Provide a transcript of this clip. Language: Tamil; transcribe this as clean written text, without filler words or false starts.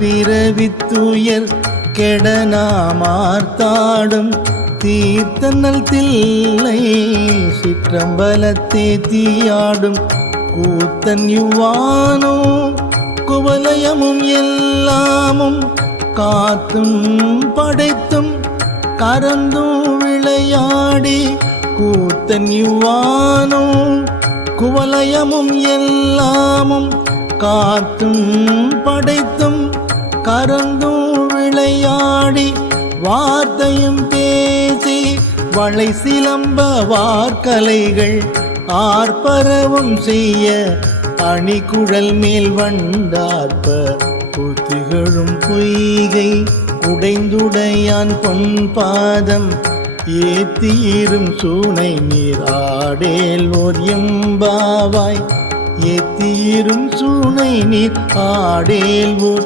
பிறவித்துயர் கெடனாமார்த்தாடும் தீர்த்தனல் தில்லை சிற்றம்பலத்தே தீயாடும் கூத்தன் யுவானோ குவலயமும் எல்லாமும் காத்தும் படைத்தும் கரந்தும் விளையாடி கூத்தன் யுவானோ குவலயமும் எல்லாமும் காத்தும் படைத்தும் கரந்தும் விளையாடி வார்த்தையும் பேசி வளை சிலம்ப வார்கலைகள் ஆர்ப்பரவும் செய்ய அணிகுழல் மேல் வண்டார்ப்ப புத்திகளும் பொய்கை உடைந்துடையான் பொன்பாதம் ஏத்தீரும் சூனை நீர் ஆடேல் ஓர் எம்பாவாய் ஏத்தீரும் சூனை நீர் ஆடேல் ஓர்